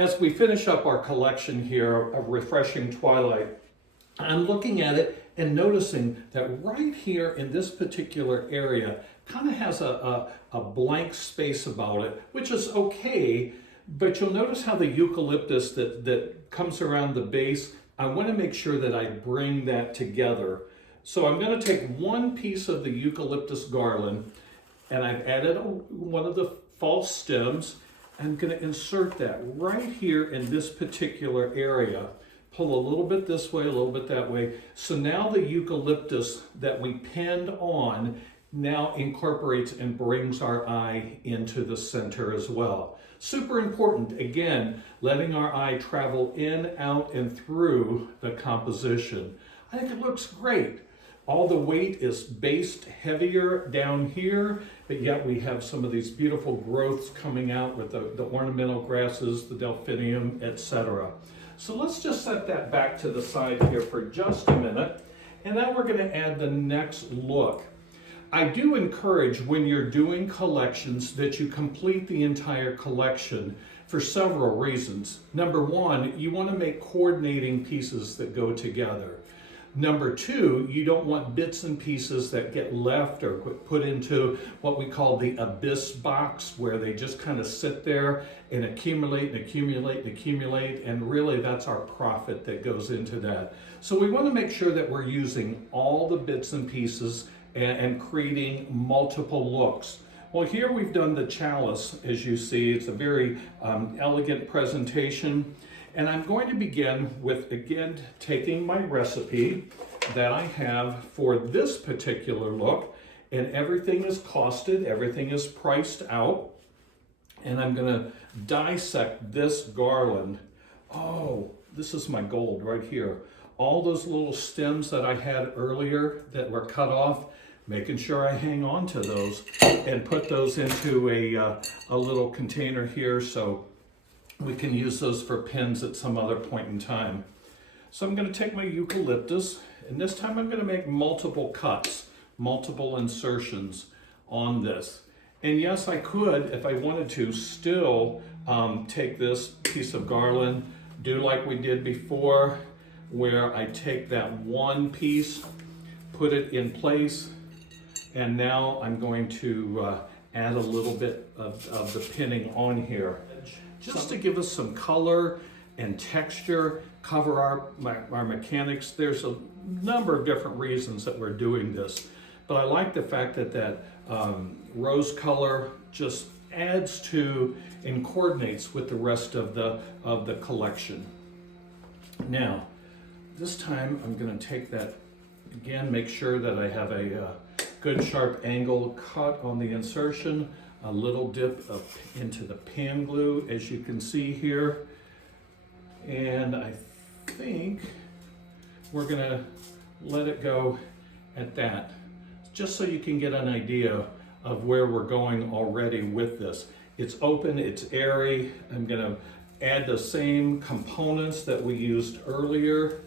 as we finish up our collection here of Refreshing Twilight, I'm looking at it and noticing that right here in this particular area kind of has a blank space about it, which is okay, but you'll notice how the eucalyptus that comes around the base, I want to make sure that I bring that together. So I'm going to take one piece of the eucalyptus garland, and I've added one of the false stems. I'm going to insert that right here in this particular area. Pull a little bit this way, a little bit that way. So now the eucalyptus that we pinned on now incorporates and brings our eye into the center as well. Super important, again, letting our eye travel in, out, and through the composition. I think it looks great. All the weight is based heavier down here, but yet we have some of these beautiful growths coming out with the ornamental grasses, the delphinium, etc. So let's just set that back to the side here for just a minute, and now we're going to add the next look. I do encourage when you're doing collections that you complete the entire collection for several reasons. Number one, you want to make coordinating pieces that go together. Number two, you don't want bits and pieces that get left or put into what we call the abyss box, where they just kind of sit there and accumulate and accumulate and accumulate, and really that's our profit that goes into that. So we want to make sure that we're using all the bits and pieces and creating multiple looks. Well, here we've done the chalice, as you see. It's a very elegant presentation. And I'm going to begin with, again, taking my recipe that I have for this particular look, and everything is costed, everything is priced out, and I'm going to dissect this garland. Oh, this is my gold right here. All those little stems that I had earlier that were cut off, making sure I hang on to those and put those into a little container here so we can use those for pins at some other point in time. So I'm going to take my eucalyptus, and this time I'm going to make multiple cuts, multiple insertions on this. And yes, I could, if I wanted to, still take this piece of garland, do like we did before, where I take that one piece, put it in place, and now I'm going to add a little bit of the pinning on here, just to give us some color and texture, cover our mechanics. There's a number of different reasons that we're doing this, but I like the fact that rose color just adds to and coordinates with the rest of the collection. Now, this time I'm going to take that, again, make sure that I have a good sharp angle cut on the insertion, a little dip into the pan glue, as you can see here. And I think we're gonna let it go at that, just so you can get an idea of where we're going already with this. It's open, it's airy. I'm gonna add the same components that we used earlier.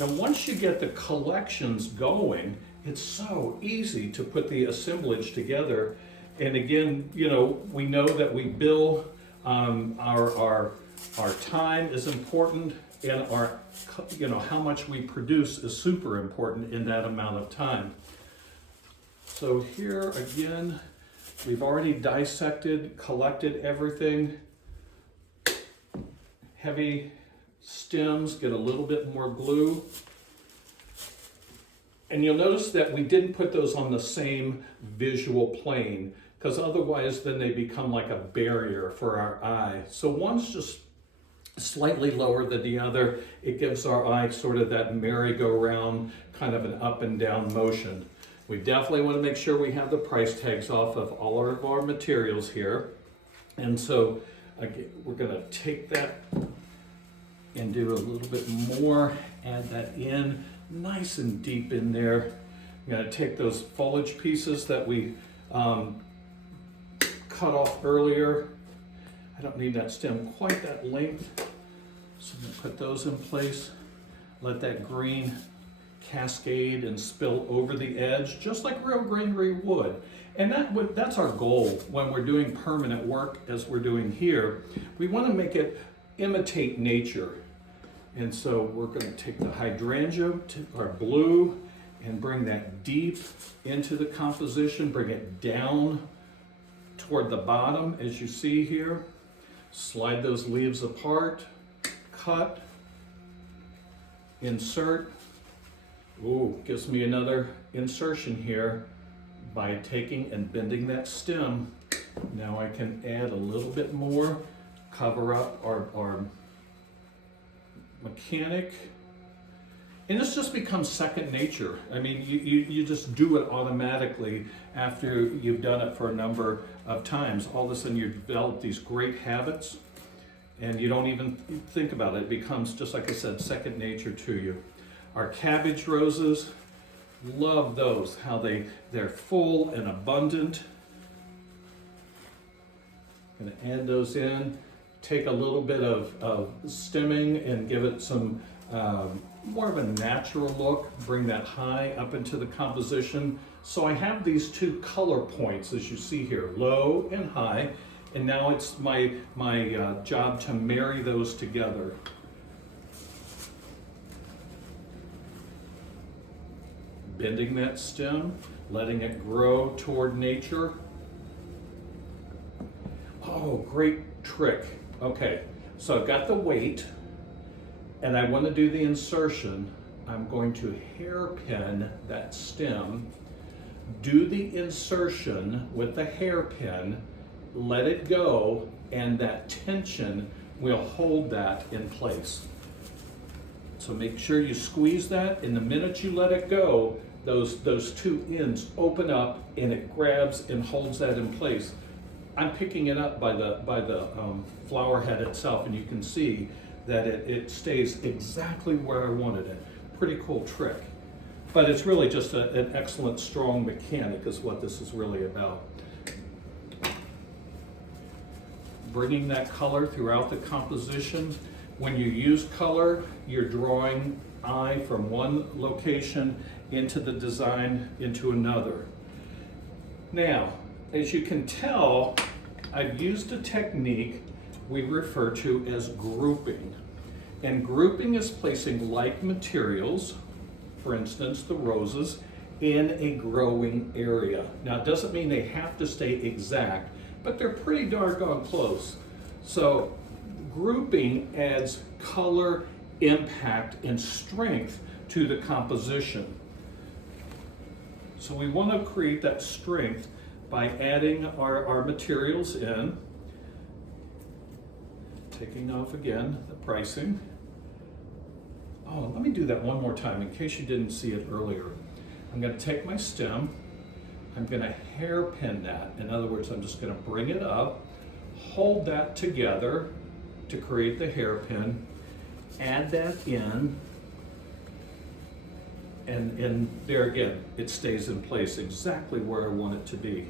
And once you get the collections going, it's so easy to put the assemblage together. And again, you know, we know that we bill our time is important, and our, you know, how much we produce is super important in that amount of time. So here again, we've already dissected, collected everything. Heavy stems get a little bit more glue. And you'll notice that we didn't put those on the same visual plane, because otherwise then they become like a barrier for our eye. So one's just slightly lower than the other. It gives our eye sort of that merry-go-round, kind of an up and down motion. We definitely want to make sure we have the price tags off of all of our materials here. And so again, we're going to take that and do a little bit more, add that in nice and deep in there. I'm going to take those foliage pieces that we cut off earlier. I don't need that stem quite that length, so I'm going to put those in place. Let that green cascade and spill over the edge, just like real greenery would. And that's our goal when we're doing permanent work, as we're doing here. We want to make it imitate nature. And so we're going to take the hydrangea, our blue, and bring that deep into the composition, bring it down toward the bottom as you see here. Slide those leaves apart, cut, insert. Ooh, gives me another insertion here by taking and bending that stem. Now I can add a little bit more, cover up our mechanic. And this just becomes second nature. I mean, you just do it automatically after you've done it for a number of times. All of a sudden you develop these great habits and you don't even think about it. It becomes, just like I said, second nature to you. Our cabbage roses, love those, how they're full and abundant. Gonna add those in. Take a little bit of stemming and give it some more of a natural look, bring that high up into the composition. So I have these two color points as you see here, low and high, and now it's my job to marry those together. Bending that stem, letting it grow toward nature. Oh, great trick. Okay, so I've got the weight, and I want to do the insertion. I'm going to hairpin that stem, do the insertion with the hairpin, let it go, and that tension will hold that in place. So make sure you squeeze that, and the minute you let it go, those two ends open up and it grabs and holds that in place. I'm picking it up by the flower head itself, and you can see that it stays exactly where I wanted it. Pretty cool trick. But it's really just an excellent, strong mechanic is what this is really about. Bringing that color throughout the composition. When you use color, you're drawing eye from one location into the design into another. Now, as you can tell, I've used a technique we refer to as grouping. And grouping is placing like materials, for instance, the roses, in a growing area. Now, it doesn't mean they have to stay exact, but they're pretty doggone close. So grouping adds color, impact, and strength to the composition. So we want to create that strength by adding our materials in. Taking off again the pricing. Oh, let me do that one more time in case you didn't see it earlier. I'm going to take my stem. I'm going to hairpin that. In other words, I'm just going to bring it up, hold that together to create the hairpin, add that in, and there again, it stays in place exactly where I want it to be.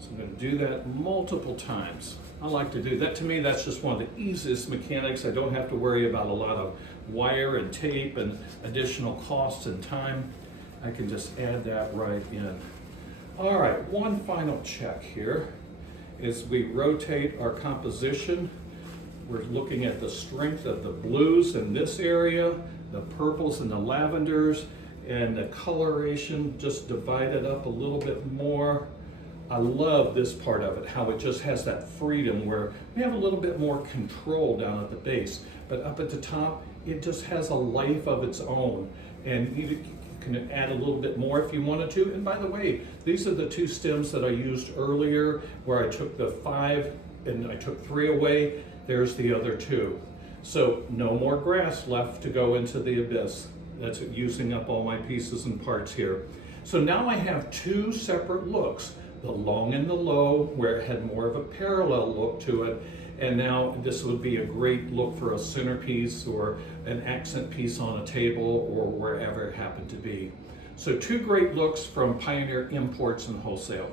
So I'm going to do that multiple times. I like to do that. To me, that's just one of the easiest mechanics. I don't have to worry about a lot of wire and tape and additional costs and time. I can just add that right in. All right, one final check here is we rotate our composition. We're looking at the strength of the blues in this area, the purples and the lavenders, and the coloration just divided up a little bit more. I love this part of it, how it just has that freedom where we have a little bit more control down at the base, but up at the top, it just has a life of its own. And you can add a little bit more if you wanted to. And by the way, these are the two stems that I used earlier where I took the 5 and I took 3 away. There's the other 2. So no more grass left to go into the abyss. That's using up all my pieces and parts here. So now I have 2 separate looks, the long and the low, where it had more of a parallel look to it. And now this would be a great look for a centerpiece or an accent piece on a table or wherever it happened to be. So 2 great looks from Pioneer Imports and Wholesale.